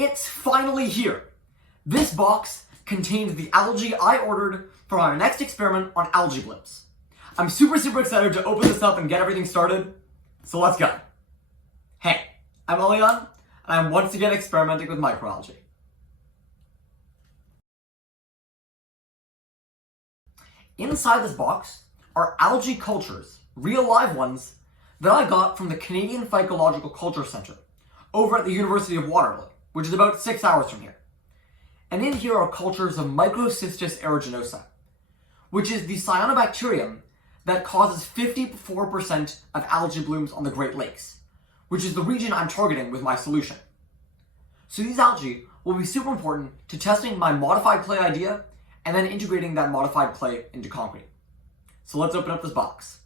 It's finally here! This box contains the algae I ordered for my next experiment on algae blooms. I'm super excited to open this up and get everything started, so let's go. Hey, I'm Leon, and I'm once again experimenting with microalgae. Inside this box are algae cultures, real live ones, that I got from the Canadian Phycological Culture Center over at the University of Waterloo, which is about 6 hours from here. And in here are cultures of Microcystis aeruginosa, which is the cyanobacterium that causes 54% of algae blooms on the Great Lakes, which is the region I'm targeting with my solution. So these algae will be super important to testing my modified clay idea and then integrating that modified clay into concrete. So let's open up this box.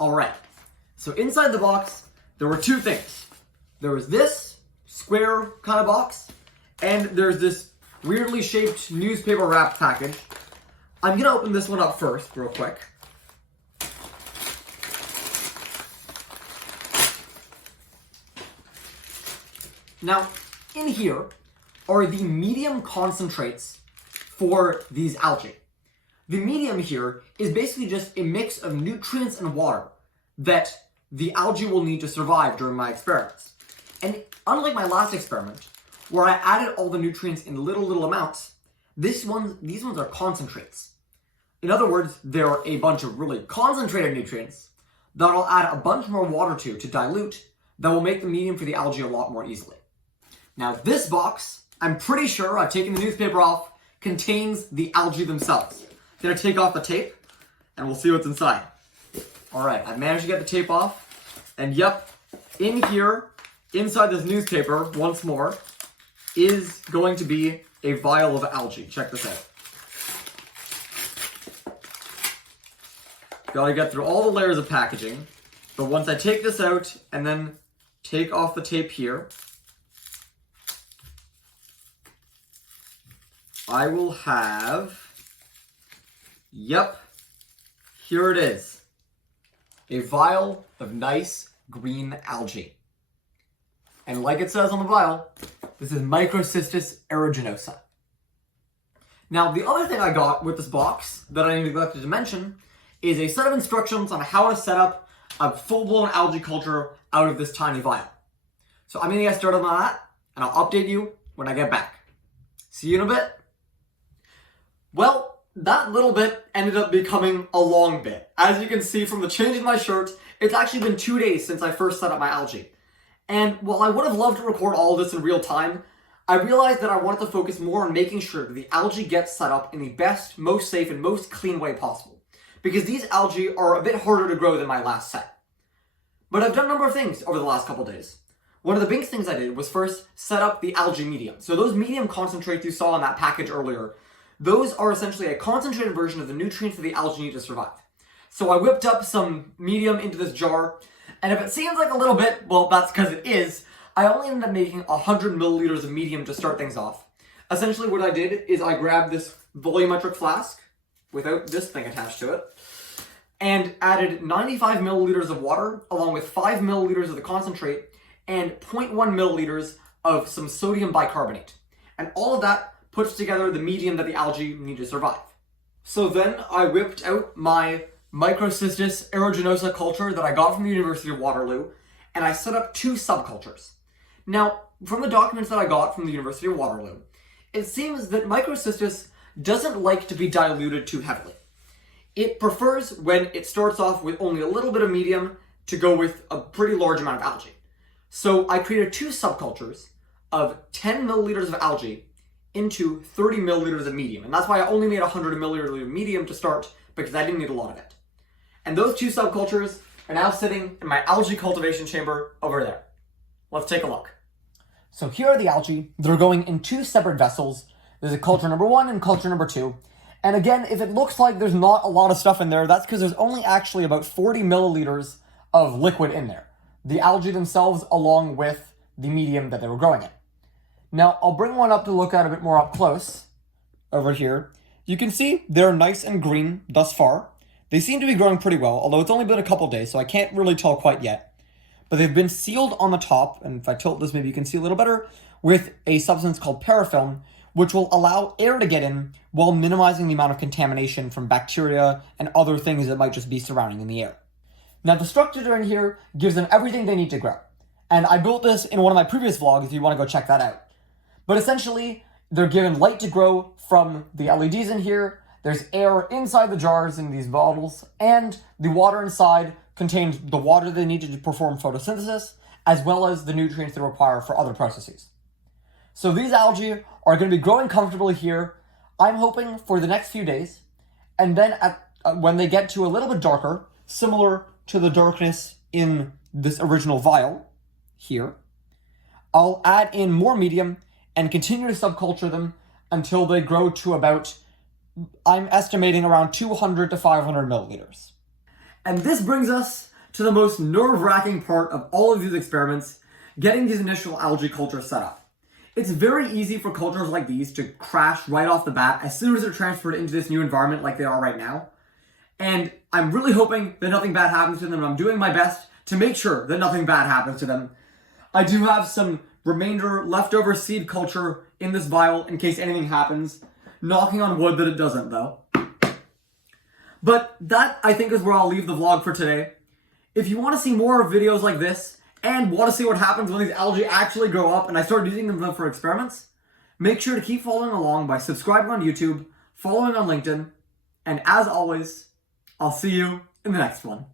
Alright, so inside the box, there were two things. There was this square kind of box, and there's this weirdly shaped newspaper wrapped package. I'm gonna open this one up first, real quick. Now, in here are the medium concentrates for these algae. The medium here is basically just a mix of nutrients and water that the algae will need to survive during my experiments. And unlike my last experiment, where I added all the nutrients in little amounts, these ones are concentrates. In other words, they're a bunch of really concentrated nutrients that I'll add a bunch more water to dilute that will make the medium for the algae a lot more easily. Now this box, I'm pretty sure, I've taken the newspaper off, contains the algae themselves. I'm gonna take off the tape and we'll see what's inside. Alright, I've managed to get the tape off, and yep, in here, inside this newspaper, once more, is going to be a vial of algae. Check this out. Gotta get through all the layers of packaging, but once I take this out and then take off the tape here, I will have, yep, here it is. A vial of nice green algae. And like it says on the vial, this is Microcystis aeruginosa. Now, the other thing I got with this box that I neglected to mention is a set of instructions on how to set up a full-blown algae culture out of this tiny vial. So I'm gonna get started on that, and I'll update you when I get back. See you in a bit. Well, that little bit ended up becoming a long bit. As you can see from the change in my shirt, it's actually been 2 days since I first set up my algae. And while I would have loved to record all of this in real time, I realized that I wanted to focus more on making sure that the algae gets set up in the best, most safe, and most clean way possible. Because these algae are a bit harder to grow than my last set. But I've done a number of things over the last couple days. One of the biggest things I did was first set up the algae medium. So those medium concentrates you saw in that package earlier, those are essentially a concentrated version of the nutrients that the algae need to survive. So I whipped up some medium into this jar, and if it seems like a little bit, well, that's because it is. I only ended up making 100 milliliters of medium to start things off. Essentially what I did is I grabbed this volumetric flask, without this thing attached to it, and added 95 milliliters of water, along with 5 milliliters of the concentrate, and 0.1 milliliters of some sodium bicarbonate. And all of that puts together the medium that the algae need to survive. So then I whipped out my Microcystis aeruginosa culture that I got from the University of Waterloo, and I set up 2 subcultures. Now, from the documents that I got from the University of Waterloo, it seems that Microcystis doesn't like to be diluted too heavily. It prefers when it starts off with only a little bit of medium to go with a pretty large amount of algae. So I created 2 subcultures of 10 milliliters of algae into 30 milliliters of medium. And that's why I only made 100 milliliters of medium to start, because I didn't need a lot of it. And those 2 subcultures are now sitting in my algae cultivation chamber over there. Let's take a look. So here are the algae. They're going in 2 separate vessels. There's a culture number 1 and culture number 2. And again, if it looks like there's not a lot of stuff in there, that's because there's only actually about 40 milliliters of liquid in there. the algae themselves along with the medium that they were growing in. Now, I'll bring one up to look at a bit more up close over here. You can see they're nice and green thus far. They seem to be growing pretty well, although it's only been a couple days, so I can't really tell quite yet. But they've been sealed on the top, and if I tilt this, maybe you can see a little better, with a substance called parafilm, which will allow air to get in while minimizing the amount of contamination from bacteria and other things that might just be surrounding in the air. Now, the structure in here gives them everything they need to grow. And I built this in one of my previous vlogs if you want to go check that out. But essentially, they're given light to grow from the LEDs in here. There's air inside the jars in these bottles, and the water inside contains the water they need to perform photosynthesis, as well as the nutrients they require for other processes. So these algae are going to be growing comfortably here, I'm hoping, for the next few days. And then when they get to a little bit darker, similar to the darkness in this original vial here, I'll add in more medium and continue to subculture them until they grow to about, I'm estimating, around 200 to 500 milliliters. And this brings us to the most nerve-wracking part of all of these experiments, getting these initial algae cultures set up. It's very easy for cultures like these to crash right off the bat as soon as they're transferred into this new environment like they are right now. And I'm really hoping that nothing bad happens to them, and I'm doing my best to make sure that nothing bad happens to them. I do have some remainder leftover seed culture in this vial in case anything happens. Knocking on wood that it doesn't, though. But that, I think, is where I'll leave the vlog for today. If you want to see more videos like this, and want to see what happens when these algae actually grow up and I start using them for experiments, make sure to keep following along by subscribing on YouTube, following on LinkedIn, and as always, I'll see you in the next one.